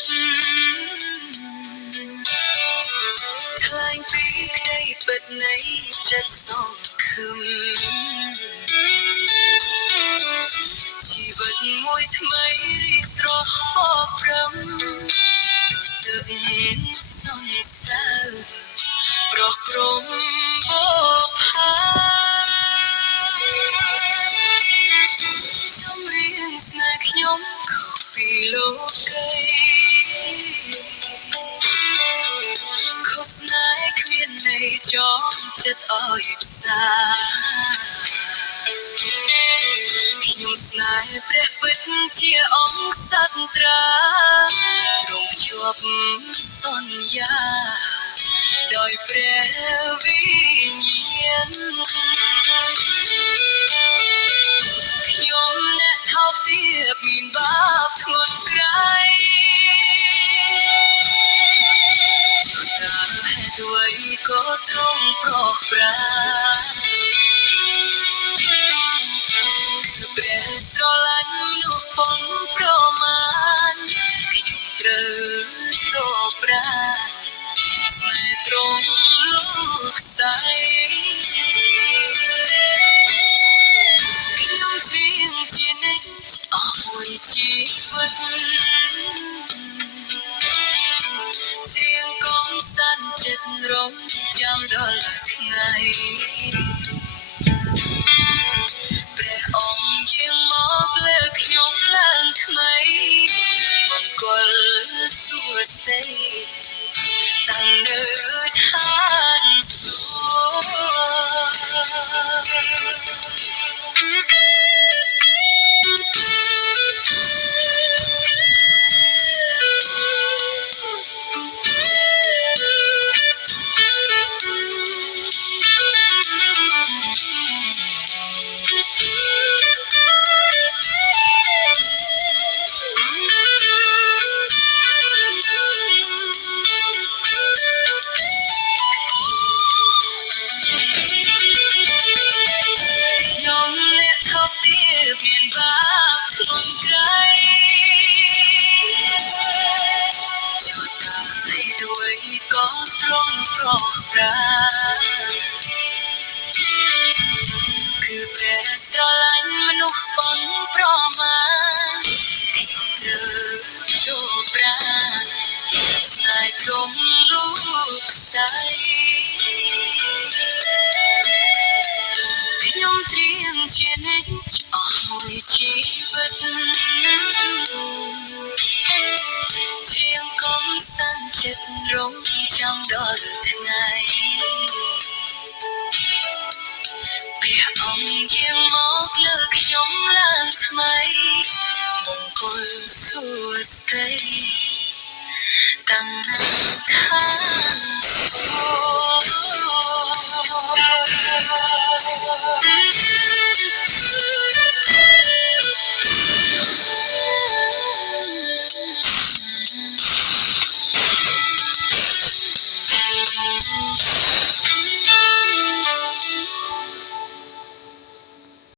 ថ្លែងពីក្តីពិតនៃចិត្តសង្ឃឹមជីវិតមួយថ្មីរីកស្រស់អព្រឹមដូចទឹកសន្សើរប្រោះព្រំបផាចំរៀងស្នេហ៍ខ្ញុំខុសពីលោកីខុសស្នេហ៍គ្មានន័យចងចិត្តឲ្យផ្សាខ្ញុំស្នេហ៍ព្រះពិតជាអង្គសត្រាទ្រង់ភ្ជាប់សន្យាដោយព្រះវិញ្ញាណខ្ញុំអ្នកថោកទាបមានបាបធ្ងន់ក្រៃចុះតើហេតុអ្វីក៏ទ្រង់ប្រោះប្រាគឺព្រះស្រឡាញ់មនុស្សប៉ុនប្រមាណខ្ញុំត្រូវតប្រាស្នេហ៍ទ្រង់លោកស្រីខ្ញុំជ្រៀងជានិច្ចអស់មួយជីវិតជាងកងសាន់ចិត្តរំចាំដល់ថ្ងៃព្រះអង្គយាងមកលើខ្ញុំឡើងថ្មីមង្គលសួស្តីតាំងនៅឋានសួគ៌មានបាបធ្ងន់ក្រៃចុះតើហេតុអ្វីក៏ទ្រង់ប្រោះប្រាគឺព្រះស្រឡាញ់មនុស្សប៉ុនប្រមាណខ្ញុំត្រូវចូលប្រាស្នេហ៍ទ្រង់លោកស្រីខ្ញុំត្រៀមជានិច្ចអស់មួយជីវិតជាងកុំសាន់ចិត្តរងចាំដល់ថ្ងៃព្រះអង្គយាងមកលើខ្ញុំឡើងថ្មីមង្គលសួស្តីតាំងនៅឋាន